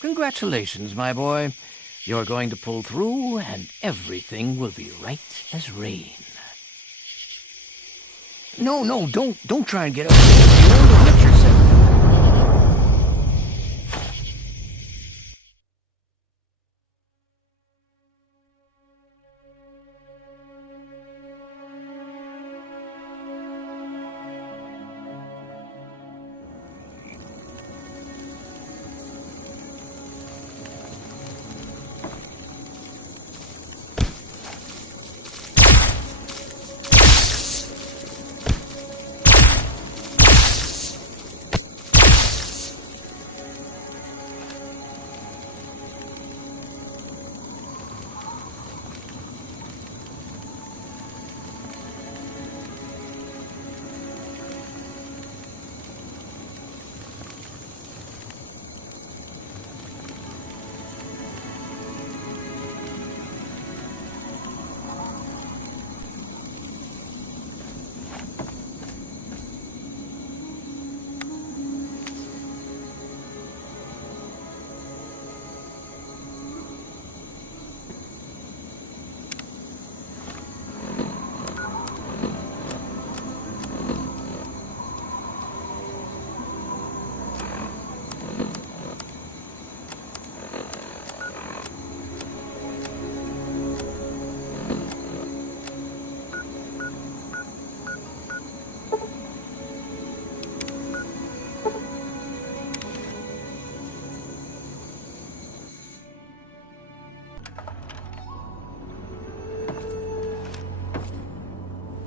Congratulations, my boy. You're going to pull through, and everything will be right as rain. No, don't try and get up. You're going to hurt yourself.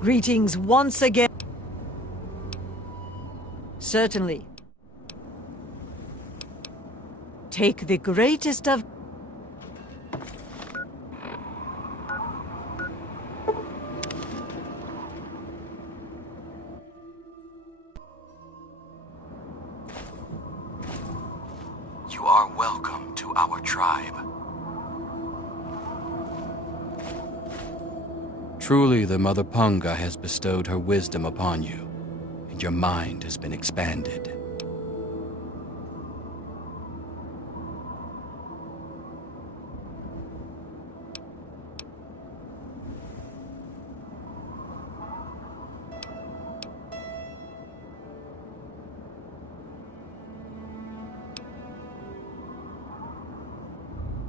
Greetings once again. Certainly. Take the greatest of... You are welcome to our tribe. Truly, the Mother Punga has bestowed her wisdom upon you, and your mind has been expanded.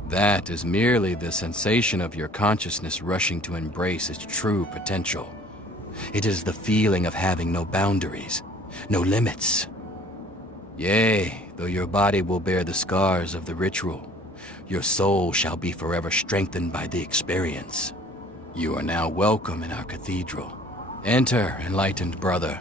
That is merely the sensation of your consciousness rushing to embrace its true potential. It is the feeling of having no boundaries, no limits. Yea, though your body will bear the scars of the ritual, your soul shall be forever strengthened by the experience. You are now welcome in our cathedral. Enter, enlightened brother.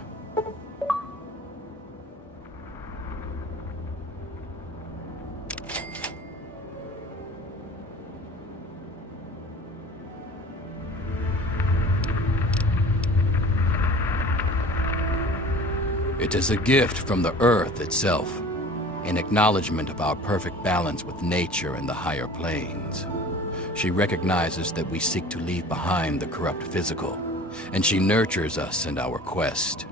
It is a gift from the earth itself, in acknowledgement of our perfect balance with nature and the higher planes. She recognizes that we seek to leave behind the corrupt physical, and she nurtures us in our quest.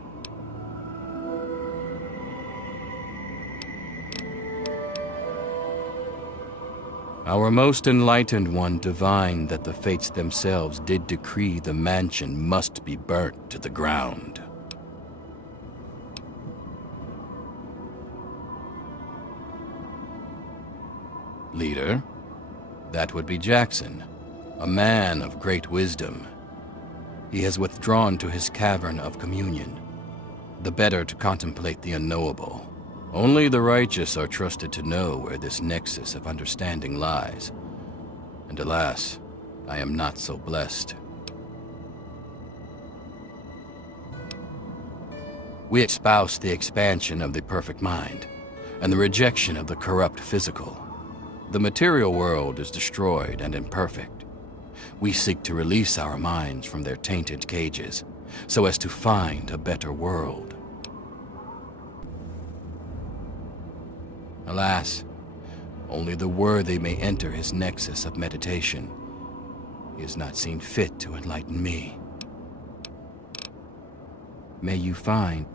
Our most enlightened one divined that the fates themselves did decree the mansion must be burnt to the ground. Leader, that would be Jackson, a man of great wisdom. He has withdrawn to his cavern of communion, the better to contemplate the unknowable. Only the righteous are trusted to know where this nexus of understanding lies. And alas, I am not so blessed. We espouse the expansion of the perfect mind, and the rejection of the corrupt physical. The material world is destroyed and imperfect. We seek to release our minds from their tainted cages, so as to find a better world. Alas, only the worthy may enter his nexus of meditation. He has not seen fit to enlighten me. May you find...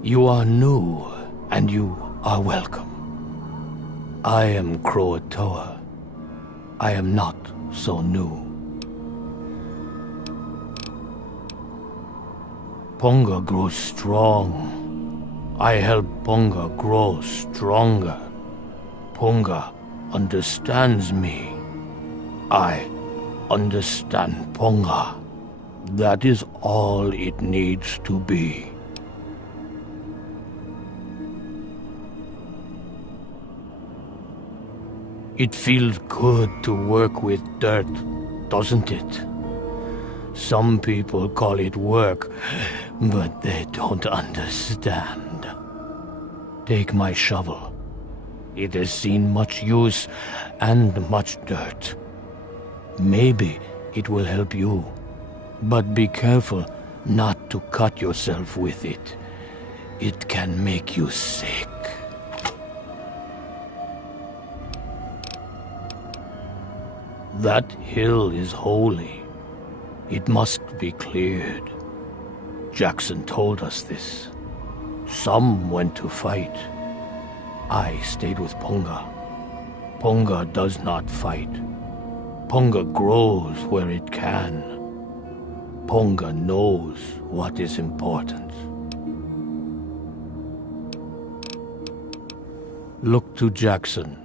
You are new, and you are welcome. I am Croatoa. I am not so new. Ponga grows strong. I help Ponga grow stronger. Ponga understands me. I understand Ponga. That is all it needs to be. It feels good to work with dirt, doesn't it? Some people call it work, but they don't understand. Take my shovel. It has seen much use and much dirt. Maybe it will help you, but be careful not to cut yourself with it. It can make you sick. That hill is holy. It must be cleared. Jackson told us this. Some went to fight. I stayed with Ponga. Ponga does not fight. Ponga grows where it can. Ponga knows what is important. Look to Jackson.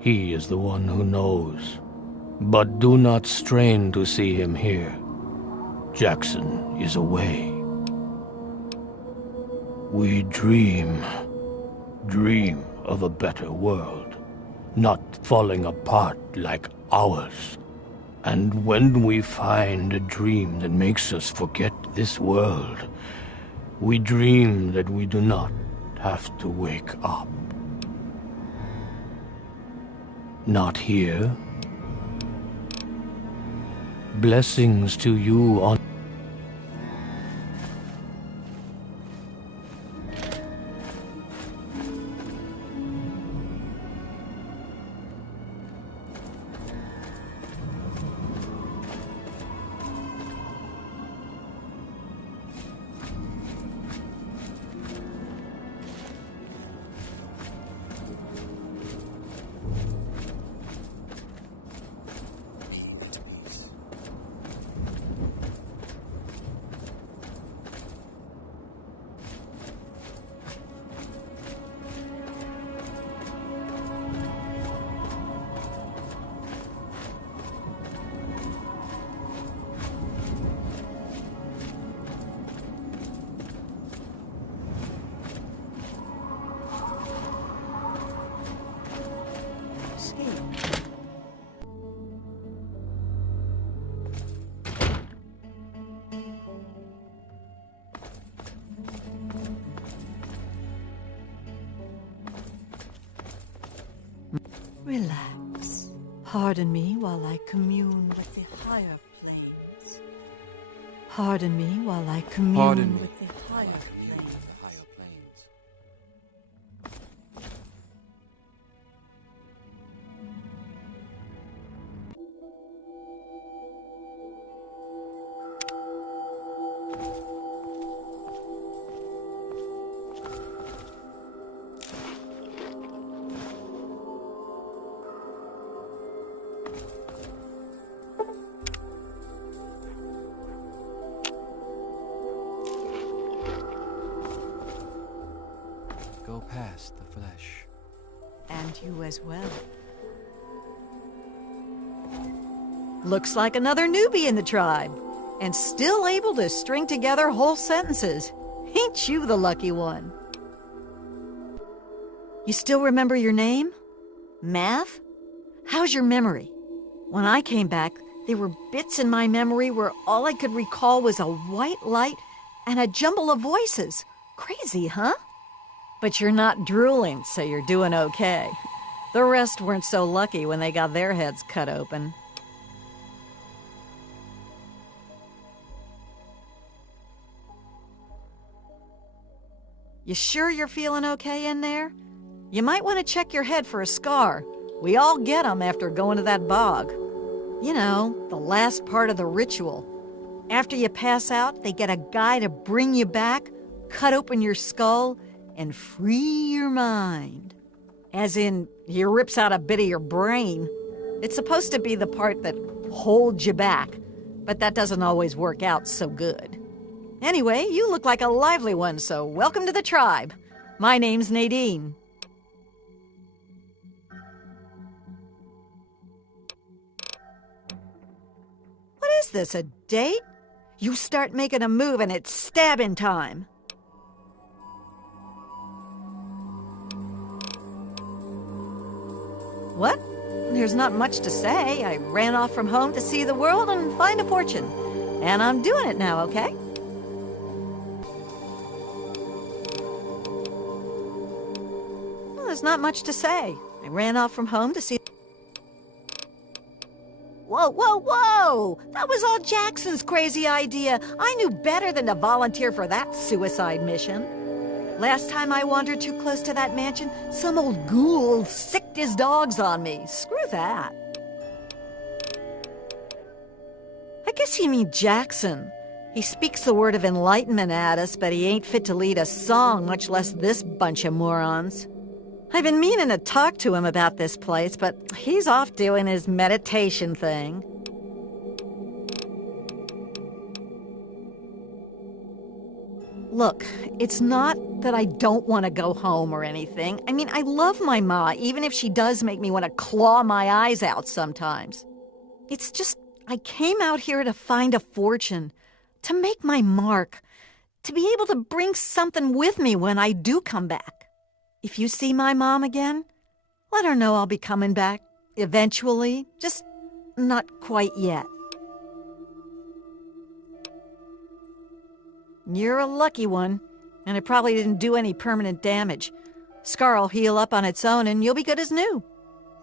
He is the one who knows. But do not strain to see him here. Jackson is away. We dream of a better world, not falling apart like ours. And when we find a dream that makes us forget this world, we dream that we do not have to wake up. Not here. Blessings to you on... Relax. Pardon me while I commune with the higher planes. Pardon me while I commune with the higher planes. Go past the flesh. And you as well. Looks like another newbie in the tribe, and still able to string together whole sentences. Ain't you the lucky one? You still remember your name? Math? How's your memory? When I came back, there were bits in my memory where all I could recall was a white light and a jumble of voices. Crazy, huh? But you're not drooling, so you're doing okay. The rest weren't so lucky when they got their heads cut open. You sure you're feeling okay in there? You might want to check your head for a scar. We all get 'em after going to that bog. You know, the last part of the ritual. After you pass out, they get a guy to bring you back, cut open your skull, and free your mind. As in, he rips out a bit of your brain. It's supposed to be the part that holds you back, but that doesn't always work out so good. Anyway, you look like a lively one, so welcome to the tribe. My name's Nadine. What is this, a date? You start making a move and it's stabbing time. What? There's not much to say. I ran off from home to see the world and find a fortune. And I'm doing it now, okay? Well, there's not much to say. I ran off from home to see... Whoa, whoa, whoa! That was all Jackson's crazy idea. I knew better than to volunteer for that suicide mission. Last time I wandered too close to that mansion, some old ghoul sicked his dogs on me. Screw that. I guess you mean Jackson. He speaks the word of enlightenment at us, but he ain't fit to lead a song, much less this bunch of morons. I've been meaning to talk to him about this place, but he's off doing his meditation thing. Look, it's not that I don't want to go home or anything. I mean, I love my ma, even if she does make me want to claw my eyes out sometimes. It's just, I came out here to find a fortune. to make my mark, to be able to bring something with me when I do come back. If you see my mom again, let her know I'll be coming back eventually, just not quite yet. You're a lucky one, and it probably didn't do any permanent damage. Scar'll heal up on its own and you'll be good as new.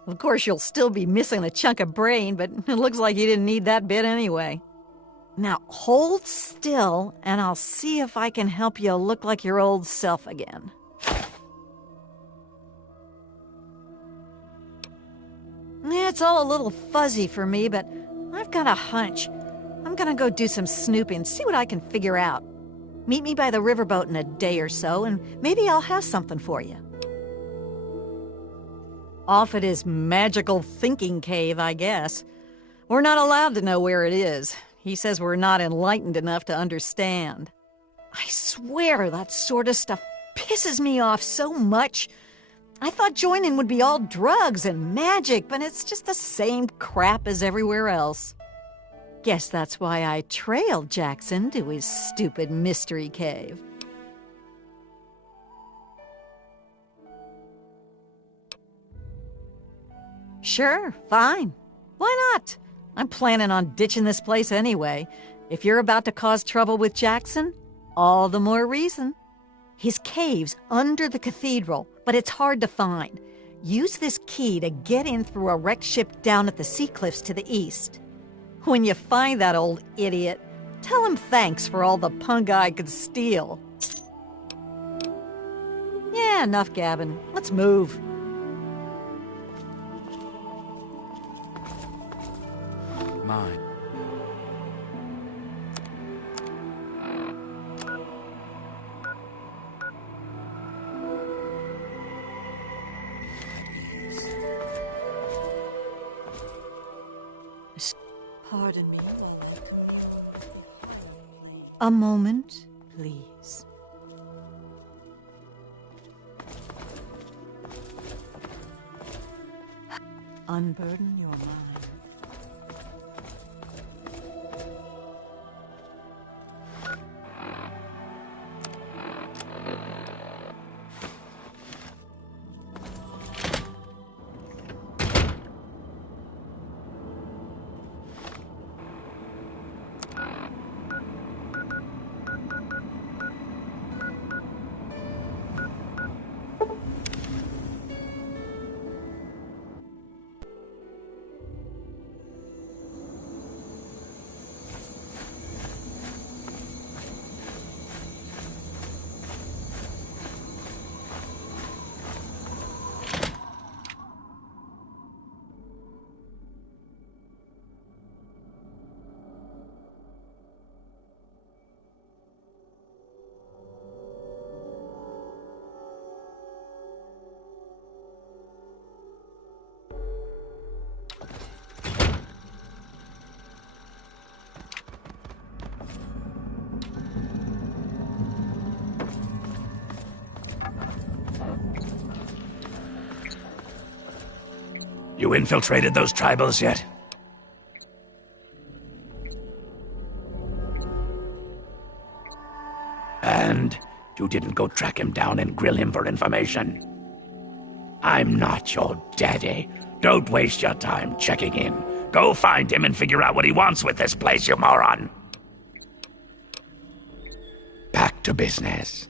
Of course, you'll still be missing a chunk of brain, but it looks like you didn't need that bit anyway. Now, hold still, and I'll see if I can help you look like your old self again. It's all a little fuzzy for me, but I've got a hunch. I'm gonna go do some snooping, see what I can figure out. Meet me by the riverboat in a day or so, and maybe I'll have something for you. Off at his magical thinking cave, I guess. We're not allowed to know where it is. He says we're not enlightened enough to understand. I swear that sort of stuff pisses me off so much. I thought joining would be all drugs and magic, but it's just the same crap as everywhere else. Guess that's why I trailed Jackson to his stupid mystery cave. Sure, fine. Why not? I'm planning on ditching this place anyway. If you're about to cause trouble with Jackson, all the more reason. His cave's under the cathedral, but it's hard to find. Use this key to get in through a wrecked ship down at the sea cliffs to the east. When you find that old idiot, tell him thanks for all the punk I could steal. Yeah, enough gabbing. Let's move. Mine. Pardon me. A moment, please. Unburden your mind. You infiltrated those tribals yet? And you didn't go track him down and grill him for information? I'm not your daddy. Don't waste your time checking in. Go find him and figure out what he wants with this place, you moron. Back to business.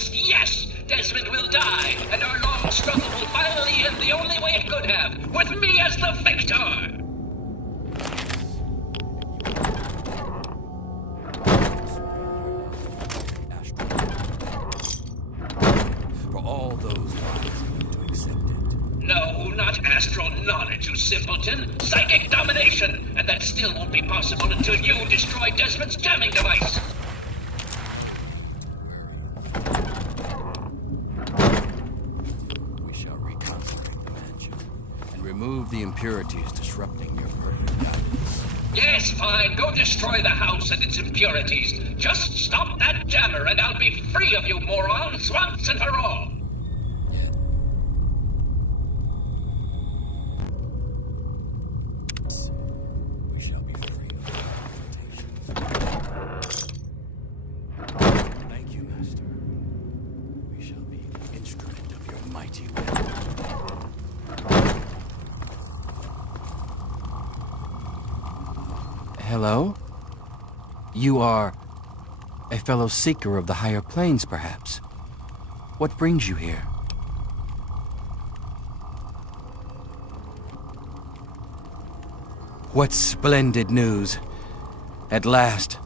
last. Yes, Desmond will die, and our long struggle will finally end the only way it could have, with me as the victor. For all those lies to accept it. No, not astral knowledge, you simpleton. Psychic domination, and that still won't be possible until you destroy Desmond's jamming device. Remove the impurities disrupting your perfect balance. Yes, fine. Go destroy the house and its impurities. Just stop that jammer and I'll be free of you morons once and for all. We shall be free of limitations. Thank you, Master. We shall be the instrument of your mighty will. Hello? You are a fellow seeker of the higher planes, perhaps? What brings you here? What splendid news! At last,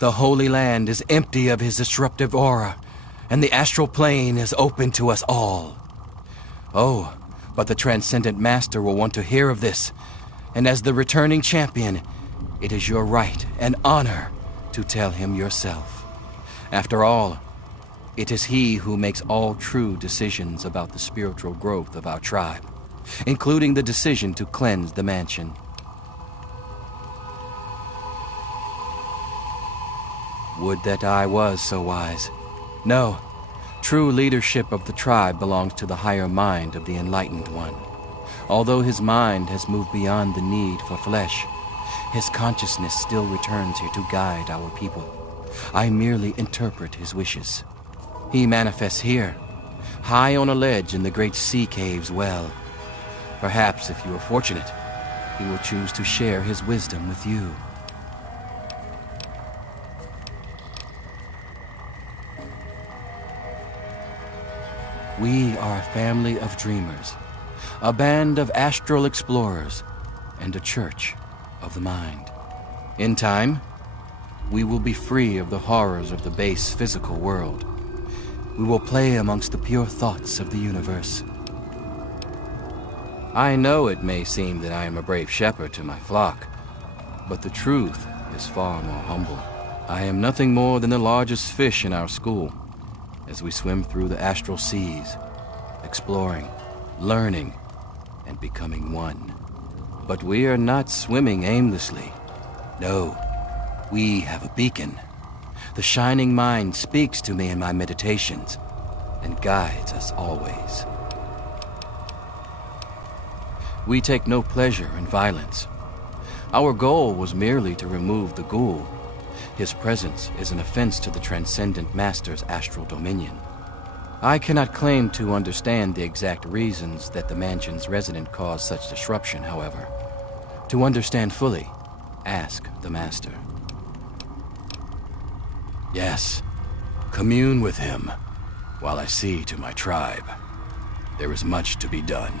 the Holy Land is empty of his disruptive aura, and the astral plane is open to us all. Oh, but the Transcendent Master will want to hear of this, and as the returning champion, it is your right and honor to tell him yourself. After all, it is he who makes all true decisions about the spiritual growth of our tribe, including the decision to cleanse the mansion. Would that I was so wise. No, true leadership of the tribe belongs to the higher mind of the Enlightened One. Although his mind has moved beyond the need for flesh, his consciousness still returns here to guide our people. I merely interpret his wishes. He manifests here, high on a ledge in the great sea cave's well. Perhaps, if you are fortunate, he will choose to share his wisdom with you. We are a family of dreamers, a band of astral explorers, and a church of the mind. In time, we will be free of the horrors of the base physical world. We will play amongst the pure thoughts of the universe. I know it may seem that I am a brave shepherd to my flock, but the truth is far more humble. I am nothing more than the largest fish in our school, as we swim through the astral seas, exploring, learning, and becoming one. But we are not swimming aimlessly. No, we have a beacon. The shining mind speaks to me in my meditations and guides us always. We take no pleasure in violence. Our goal was merely to remove the ghoul. His presence is an offense to the Transcendent Master's astral dominion. I cannot claim to understand the exact reasons that the mansion's resident caused such disruption, however. To understand fully, ask the Master. Yes, commune with him, while I see to my tribe. There is much to be done.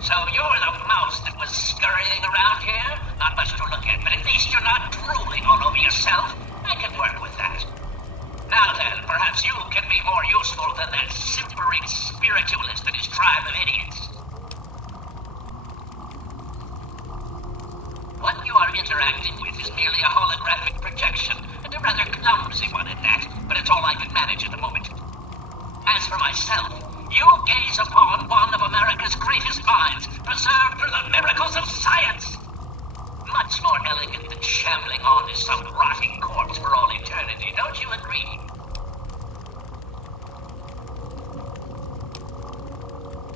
So you're the mouse that was scurrying around here? Not much to look at, but at least you're not drooling all over yourself. I can work with that. Now then, perhaps you can be more useful than that simpering spiritualist and his tribe of idiots. What you are interacting with is merely a holographic projection, and a rather clumsy one at that, but it's all I can manage at the moment. As for myself, you gaze upon one of America's greatest minds, preserved through the miracles of science. Much more elegant than shambling on as some rotting corpse for all eternity, don't you agree?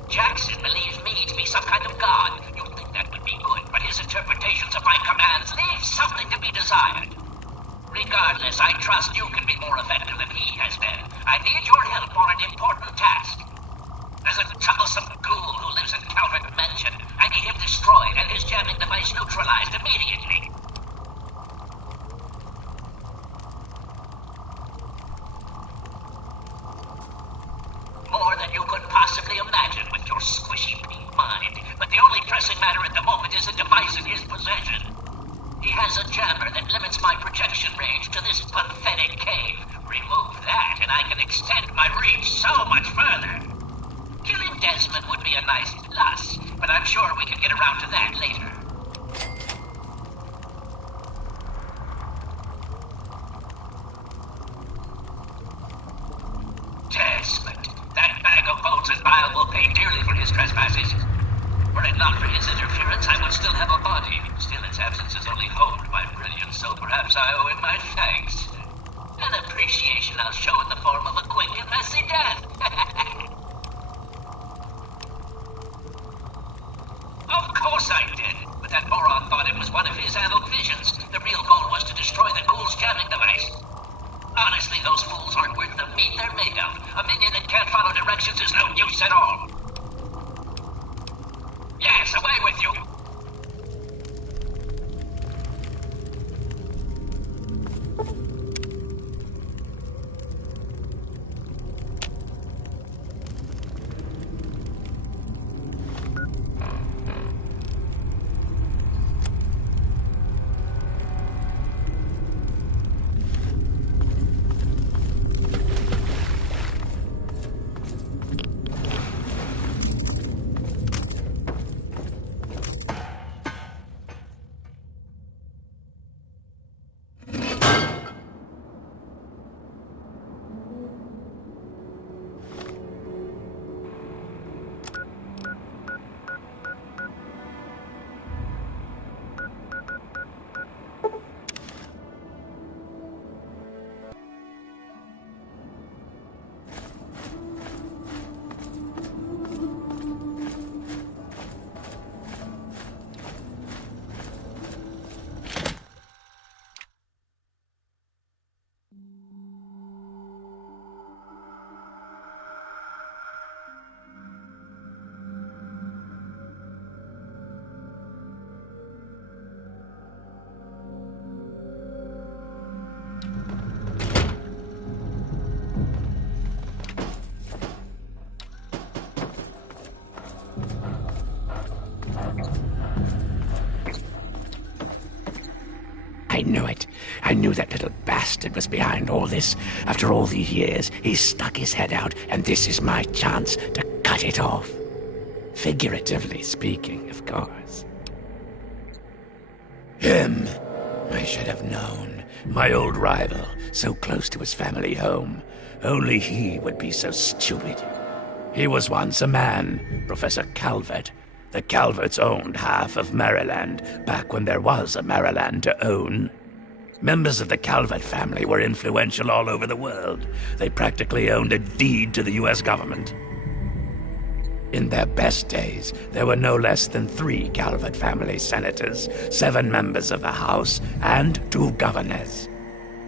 Jackson Regardless, I trust you can be more effective than he has been. I need your help on an important task. There's a troublesome ghoul who lives in Calvert Mansion. I need him destroyed and his jamming device neutralized immediately. More than you could possibly imagine with your squishy pink mind. But the only pressing matter at the moment is a device in his possession. He has a jammer that limits my projection range to this pathetic cave. Remove that and I can extend my reach so much further. Killing Desmond would be a nice plus, but I'm sure we can get around to that later. Desmond, that bag of bolts and bile will pay dearly for his trespasses. Were it not for his interference, I would still have a body. Still, his absence is only honed my brilliance, so perhaps I owe him my thanks. An appreciation I'll show in the form of a quick and messy death. Of course I did, but that moron thought it was one of his adult visions. The real goal was to destroy the ghoul's jamming device. Honestly, those fools aren't worth the meat they're made of. A minion that can't follow directions is no use at all. Yes, away with you! I knew it. I knew that little bastard was behind all this. After all these years, he's stuck his head out, and this is my chance to cut it off. Figuratively speaking, of course. Him. I should have known. My old rival, so close to his family home. Only he would be so stupid. He was once a man, Professor Calvert. The Calverts owned half of Maryland, back when there was a Maryland to own. Members of the Calvert family were influential all over the world. They practically owned a deed to the U.S. government. In their best days, there were no less than 3 Calvert family senators, 7 members of the House, and 2 governors.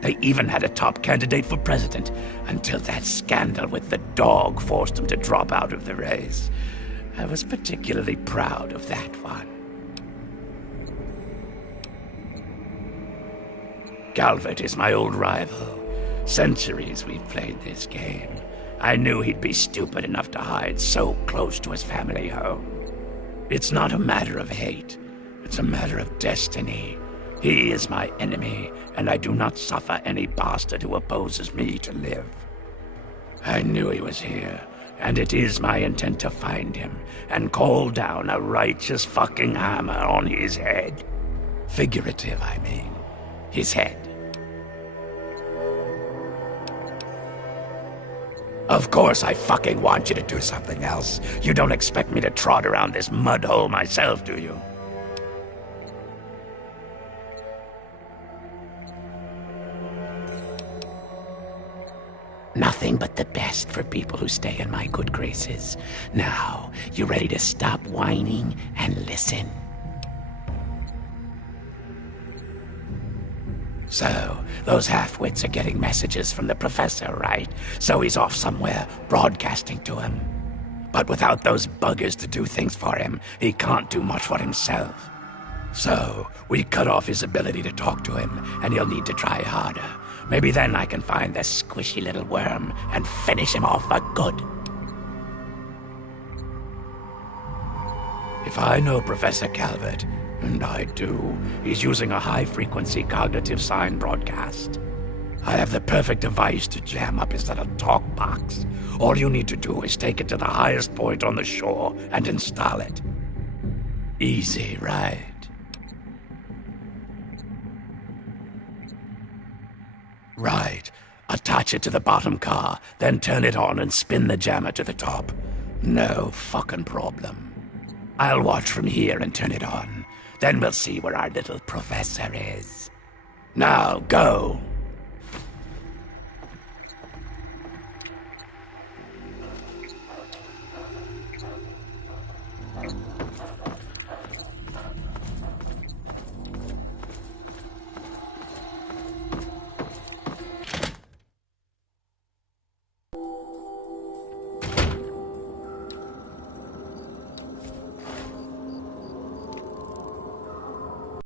They even had a top candidate for president, until that scandal with the dog forced them to drop out of the race. I was particularly proud of that one. Calvert is my old rival. Centuries we've played this game. I knew he'd be stupid enough to hide so close to his family home. It's not a matter of hate. It's a matter of destiny. He is my enemy, and I do not suffer any bastard who opposes me to live. I knew he was here, and it is my intent to find him and call down a righteous fucking hammer on his head. Figurative, I mean. His head. Of course I fucking want you to do something else. You don't expect me to trot around this mud hole myself, do you? Nothing but the best for people who stay in my good graces. Now, you ready to stop whining and listen? So, those half-wits are getting messages from the professor, right? So he's off somewhere, broadcasting to him. But without those buggers to do things for him, he can't do much for himself. So, we cut off his ability to talk to him, and he'll need to try harder. Maybe then I can find this squishy little worm and finish him off for good. If I know Professor Calvert, and I do, he's using a high-frequency cognitive sign broadcast. I have the perfect device to jam up his little talk box. All you need to do is take it to the highest point on the shore and install it. Easy, right? Right. Attach it to the bottom car, then turn it on and spin the jammer to the top. No fucking problem. I'll watch from here and turn it on. Then we'll see where our little professor is. Now, go!